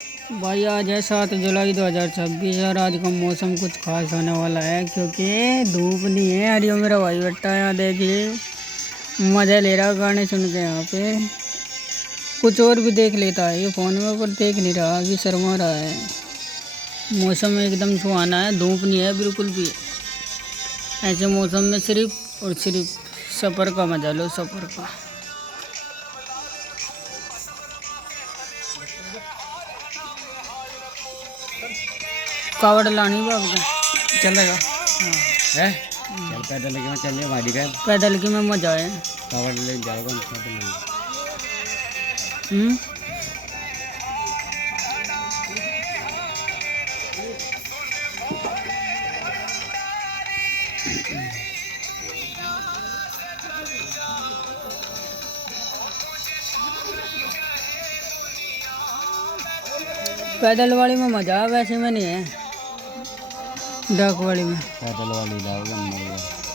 भाई आज है 7 जुलाई 2026 और आज का मौसम कुछ खास होने वाला है क्योंकि धूप नहीं है। हरियो मेरा भाई बैठा है यहाँ, देखिए मज़ा ले रहा गाने सुन के। यहाँ पे कुछ और भी देख लेता है ये फ़ोन में, पर देख नहीं रहा, अभी शर्मा रहा है। मौसम एकदम सुहाना है, धूप नहीं है बिल्कुल भी। ऐसे मौसम में सिर्फ और सिर्फ सफ़र का मजा लो, सफ़र का। कावड़ लानी बाब का चलेगा। हाँ है चल पैदल लेके मैं चलिए हमारी घर पैदल की में मजा है। कावड़ ले जाएगा हम पैदल लेंगे। हम्म। पैदल वाली में मजा, वैसे में नहीं है। डाक वाली में पैदल वाली लाओगे हम लोग।